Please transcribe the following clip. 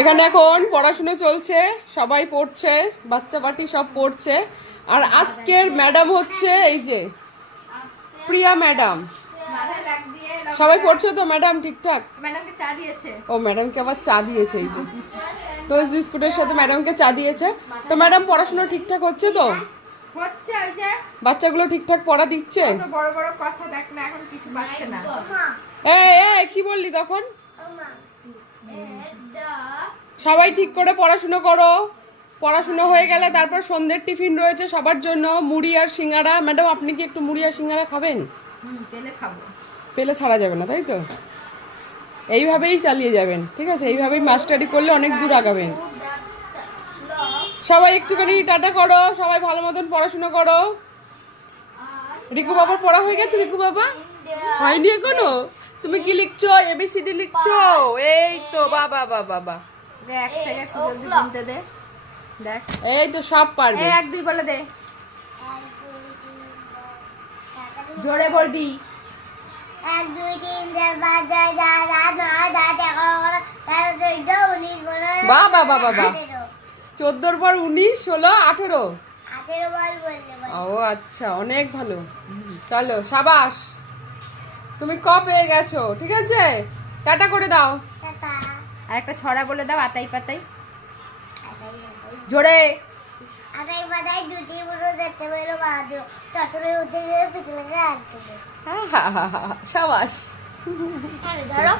এখানে এখন পড়াশোনা চলছে, সবাই পড়ছে, বাচ্চা বাটি সব পড়ছে। আর আজকের ম্যাডাম হচ্ছে এই যে প্রিয়া ম্যাডাম। সবাই পড়ছে তো ম্যাডাম ঠিকঠাক? ম্যাডামকে চা দিয়েছে। ও ম্যাডামকে আবার চা দিয়েছে, এই যে টোস্ট বিস্কুটের সাথে ম্যাডামকে চা দিয়েছে। তো ম্যাডাম পড়াশোনা ঠিকঠাক হচ্ছে তো? হচ্ছে। ওই যে বাচ্চাগুলো ঠিকঠাক পড়া দিচ্ছে? কত বড় বড় কথা দেখ না, এখন কিছু পাচ্ছে না। এই কি বললি তখন? সবাই ঠিক করে পড়াশুনো করো। পড়াশুনো হয়ে গেলে তারপর সন্ধ্যের টিফিন রয়েছে সবার জন্য, মুড়ি আর সিঙ্গারা। ম্যাডাম আপনি কি একটু মুড়ি আর সিঙ্গারা খাবেন? পেলে খাবো। পেলে ছাড়া যাবে না, তাই তো? এইভাবেই চালিয়ে যাবেন, ঠিক আছে? এইভাবেই মাস্টারি করলে অনেক দূর আগাবেন। সবাই একটুখানি টাটা করো, সবাই ভালো মতন পড়াশুনো করো। রিকু বাবার পড়া হয়ে গেছে? রিকু বাবা হয়নি এখনো? তুমি কি লিখছো? এবিসিডি লিখছো? এই তো বাবা বাবা বাবা, দেখ থেকে একটু জলদি গুনতে দে। দেখ এই তো সব পারবে। 1 2 বলে দে, জোরে বলবি। 1 2 3 4 5 6 7 8 9 10 11 12 13 14 15 বাবা বাবা বাবা, 14 পর 19 16 18 18 বল বললে ও আচ্ছা, অনেক ভালো। চলো সাবাস, তুমি ক পেয়ে গেছো, ঠিক আছে? টাটা করে দাও। টাটা। আর একটা ছড়া বলে দাও, আতাই পাতাই। জোরে। আটাই পাতাই দুটি পুরো দেখতে পেলো বাজো চটরে উঠে গিয়ে পিছলে আটকে সাবাস। ধরো।